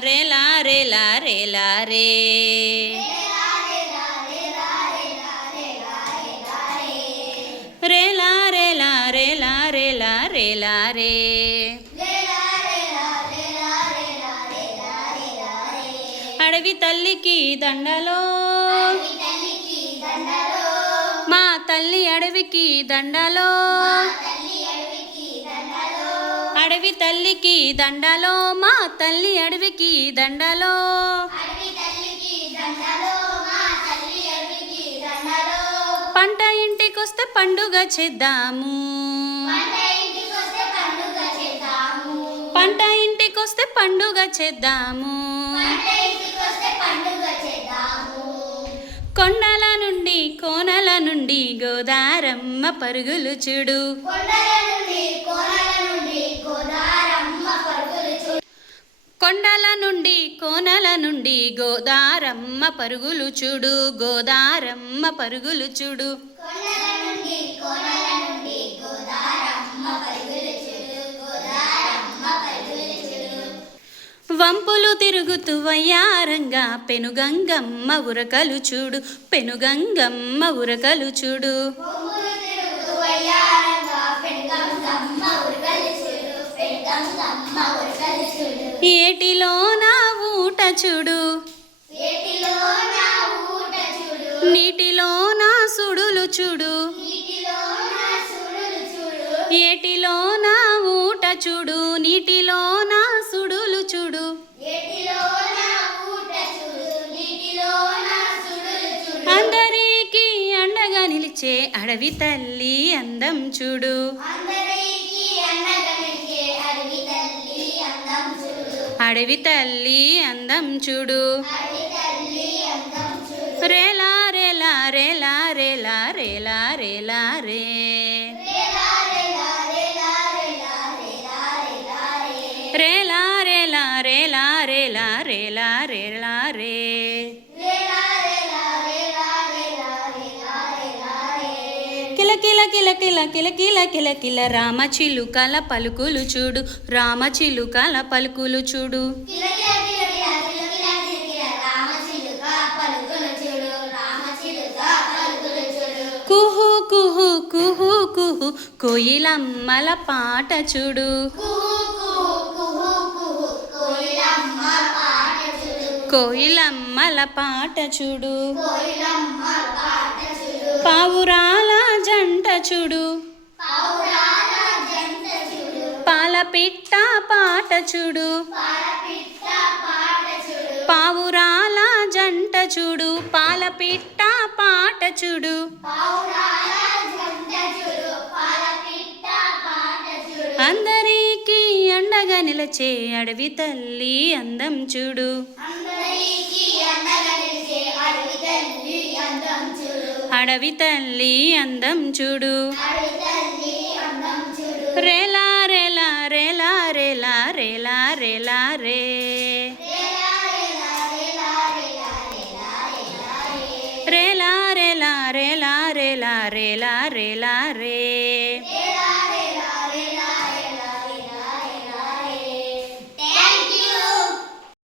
రేలా రేలా రేలా రే రేలా రేలా రేలా రేలా రేలా రే అడవి తల్లికి దండలో మా తల్లి అడవికి దండలో అడవి తల్లికి దండలో మా తల్లి అడవికి దండలో పంట ఇంటికొస్తే పండుగ చేద్దాము పంట ఇంటికొస్తే పండుగ చేద్దాము కొండల నుండి కోనల నుండి గోదారమ్మ పరుగులు చూడు కొండల నుండి కోనల నుండి గోదారమ్మ పరుగులు చూడు గోదారమ్మ పరుగులు చూడు వంపులు తిరుగుతూ వయ్యారంగా పెనుగంగమ్మ ఉరకలు చూడు పెనుగంగమ్మ ఉరకలు చూడు ఏటిలో నా ఊట చూడు నీటిలో నా సుడులు చూడు ఏటిలో నా ఊట చూడు నీటిలో నా సుడులు చూడు అందరికీ అండగా నిలిచే అడవి తల్లి అందం చూడు అడవి తల్లి అందం చూడు రేలా రేలా రేలా రేలా రేలా రేలా రే రేలా రేలా రేలా రేలా రేలా రేలా రే కిల కిల కిల కిల కిల కిల కిల కిల రామచిలుకల పలుకులు చూడు రామచిలుకల పలుకులు చూడు కుహు కుహు కుహు కుహు కోయిలమ్మల పాట చూడు కోయిలమ్మల పాట చూడు పావురాల జంట చూడు పాలపిట్ట పాట చూడు పావురాల జంట చూడు పాలపిట్ట పాట చూడు అందరికీ అండగా నిలచే అడవి తల్లి అందం చూడు అడవి తల్లి అందం చూడు రేలా రేలా రేలా రేలా రేలా రేలా రే రేలా రేలా రేలా రేలా రేలా రేలా రే